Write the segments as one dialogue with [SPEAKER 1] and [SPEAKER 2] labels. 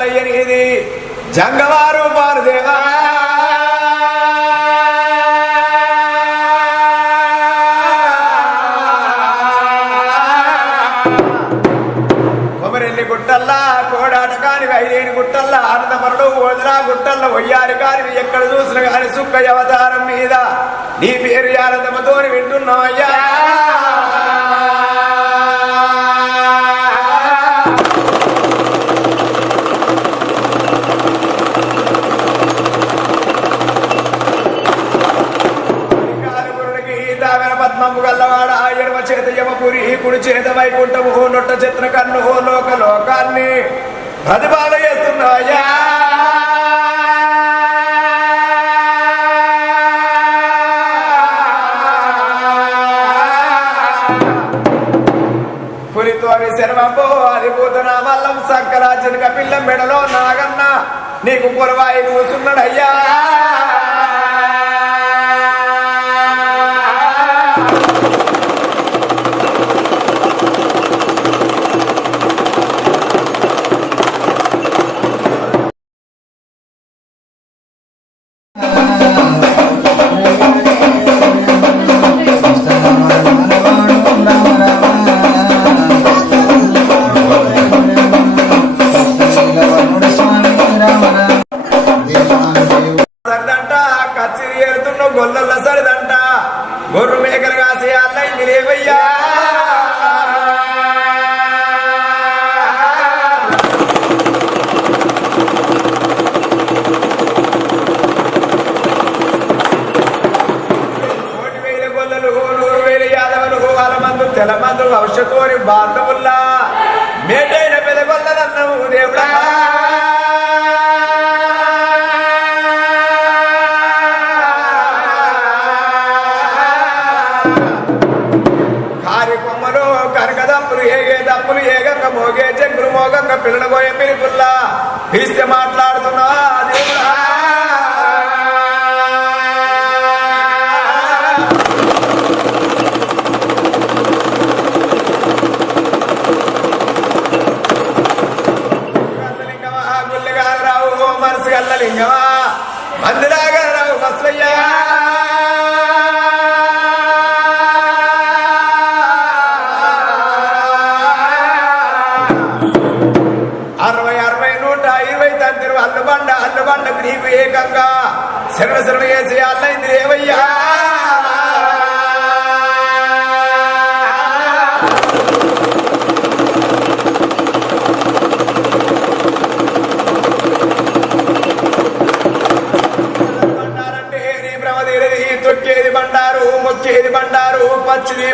[SPEAKER 1] వల్ల జరిగేది జంగవారు కుడి చేత వైకుంఠము హో నొట్ట చిత్ర కన్ను హో లోక లోకాన్ని ప్రతిపాద చేస్తున్నాయా పులితోని శరమంబో అధిపోతున్నా వల్లం సంకరాజునిక పిల్ల మెడలో నాగన్న నీకు పురవాయి కూసున్నాడయ్యా. बात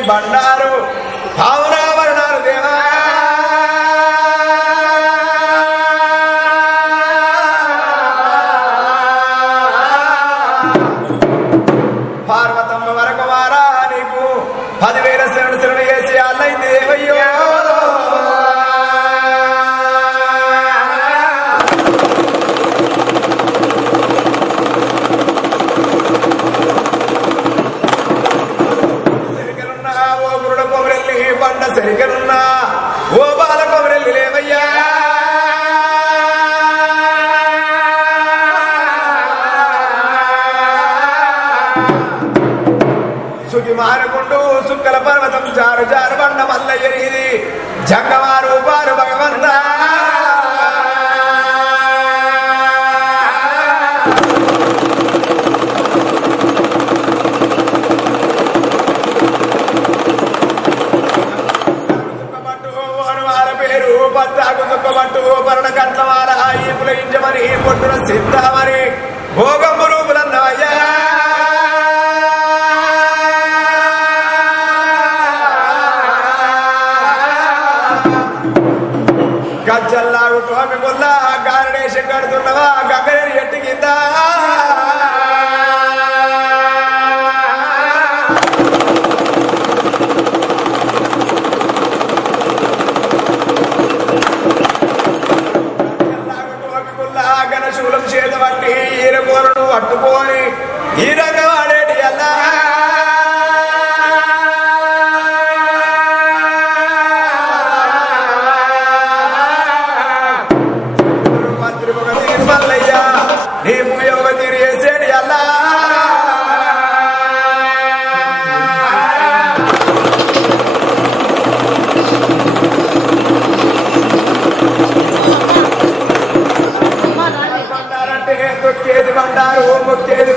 [SPEAKER 1] బండారు. కావున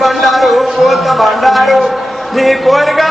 [SPEAKER 1] బండారు పూత బండారు.
[SPEAKER 2] నీ కోరిక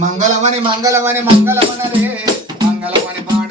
[SPEAKER 2] మంగళమణి మంగళమణి మంగళమణి మంగళమణి పాడు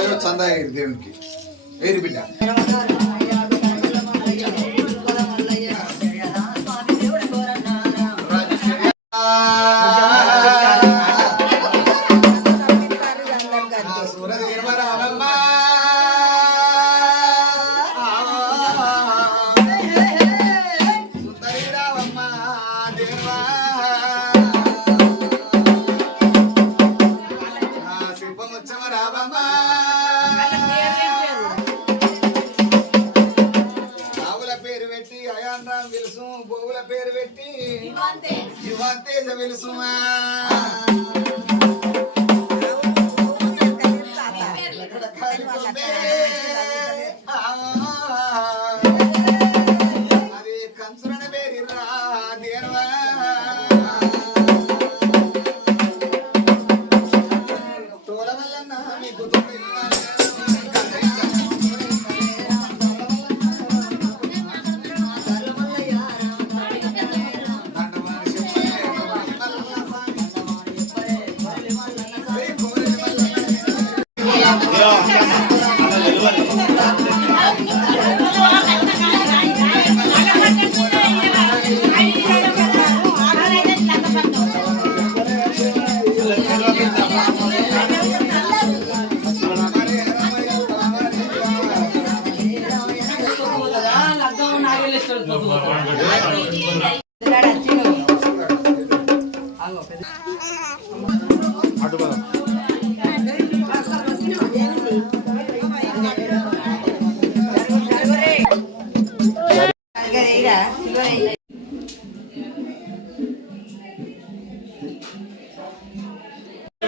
[SPEAKER 2] యాభై చందా దేవునికి. ఏది బిడ్డ.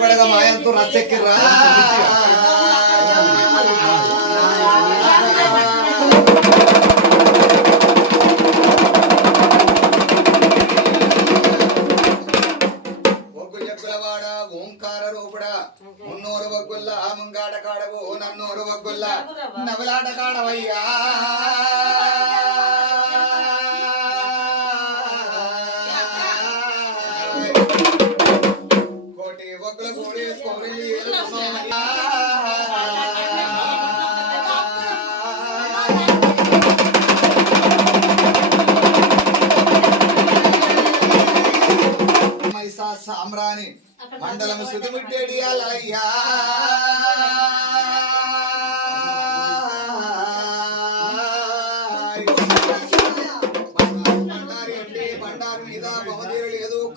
[SPEAKER 2] పడగా మాయంతో రచ్చెక్కిర్రా జగ్గులవాడ ఓంకార రూపుడా. మున్నూరు వగ్గుల్ల ముంగాడ కాడవు నన్నూరు వగ్గుల్ల నవలాట కాడవయ్యా. మండలం సుతిమిట్టేడి అలయ్యా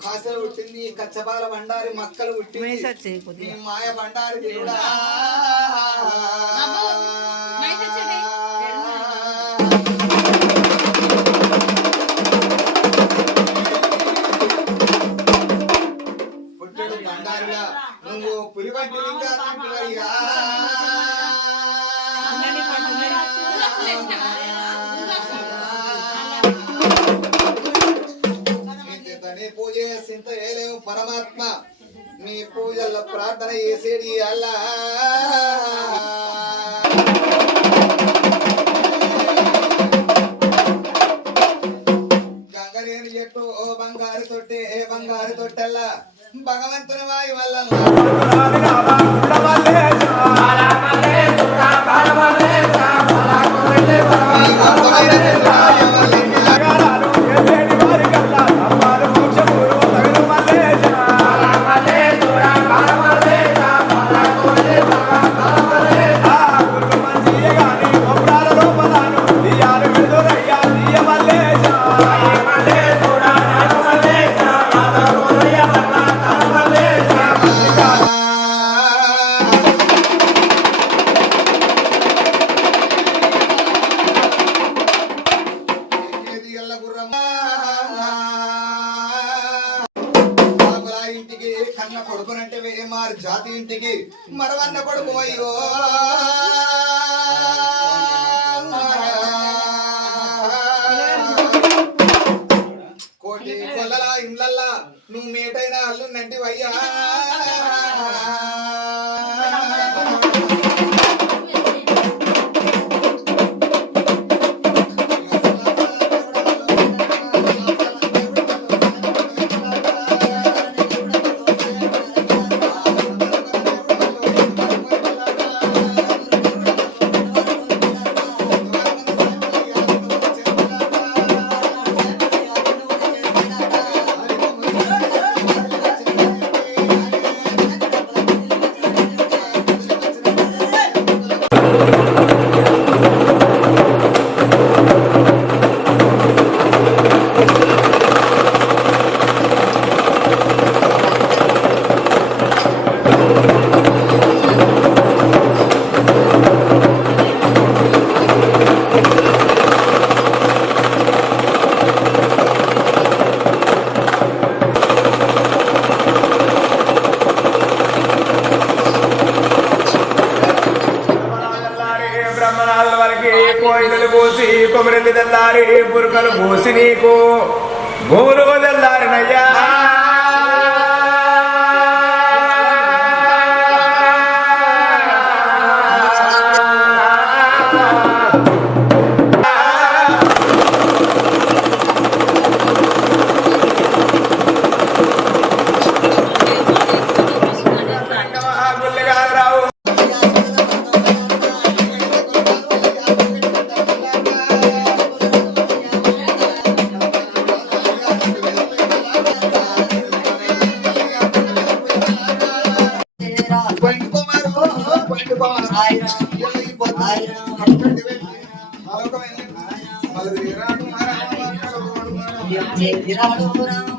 [SPEAKER 2] కాసలు పుట్టింది కచ్చబాల బండారి మక్కలు పుట్టింది మాయ బండారి దేవుడా. పూజల ప్రార్థన చేసేది అల్లా. గంగరేని చెట్టు ఓ బంగారు తొట్టే ఏ బంగారు తొట్టెల్లా. భగవంతుని వాయి వల్ల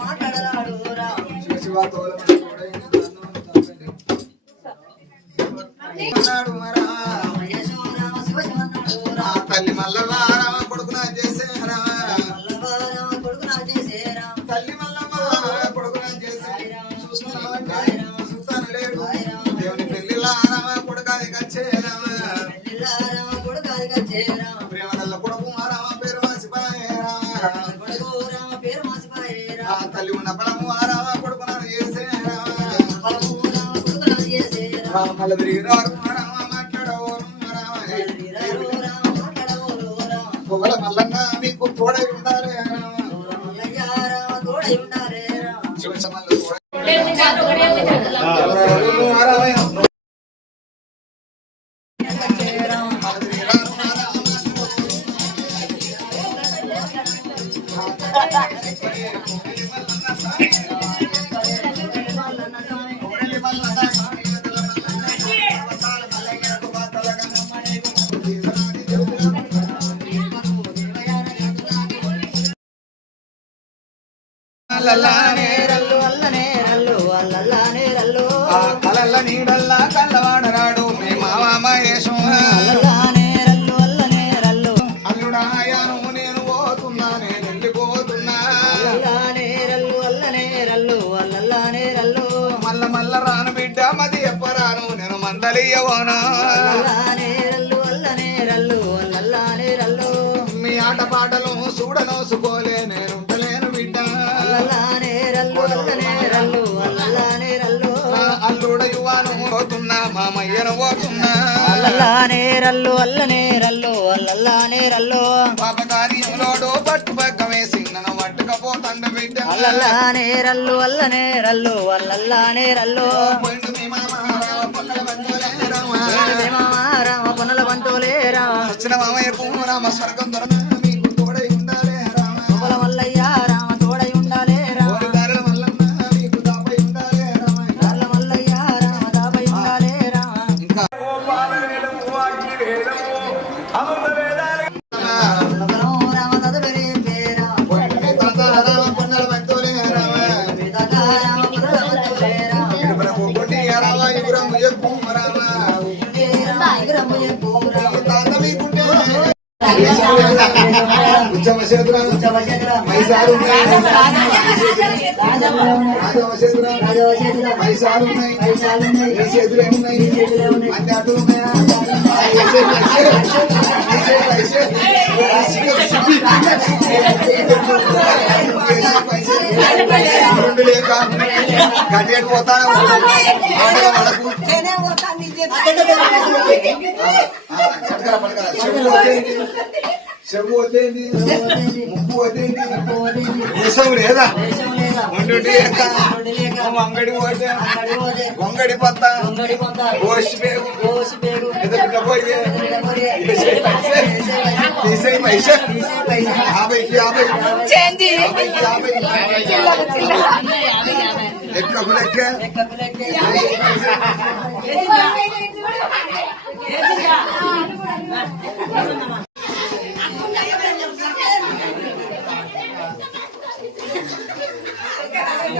[SPEAKER 3] మాట్లాడరాడు రామ
[SPEAKER 2] శివ శివ తోలం వాళ్ళు తిరిగిరారు మాట్లాడవరు మల్లన్న మీకు తోడై ఉండాలి la la
[SPEAKER 3] la la. నేరల్లో అల్ల నేరల్లో అల్లల్ల
[SPEAKER 2] నేరల్లో పాపకార్యంలోడు పట్టు పక్క వేసి నన్ను పట్టుకపోతండ బిడ్డ.
[SPEAKER 3] అల్లల్ల నేరల్లో
[SPEAKER 2] అల్ల నేరల్లో అల్లల్ల నేరల్లో పక్కల బంధువులే రామ.
[SPEAKER 3] పనుల బంధువులే రామ.
[SPEAKER 2] వచ్చిన మామయ్య రామ స్వర్గం దొరకదు क्षेत्र मैसारू రాజవ क्षेत्र मैसारू ఈ చేతులు ఏమున్నాయి అన్ని అడ్డులు ఉన్నాయా రెండు లేక గడ్డేటు పోతాను పడకరా పడకరా ಅಂಗಡಿ ಹೋದೆ ಒಂಗಡಿ ಪತ್ತ ಗೋಶ್ ಬೇವು ಗೋಶ್ ಬೇವು ಇದಕ್ಕೆ ಡಬ್ಬರಿಗೆ ಪೈಸೆ ಪೈಸೆ ಆ ಬೈಕಿ ಆ ಬೈಕಿ ಚೇಂಜಿ
[SPEAKER 3] ಆ ಬೈಕಿ ಚಿಲ್ಲ
[SPEAKER 1] ಚಿಲ್ಲ ಎಕ್ಕ ಕುಲಕ್ಕ ಎಕ್ಕ ಕುಲಕ್ಕ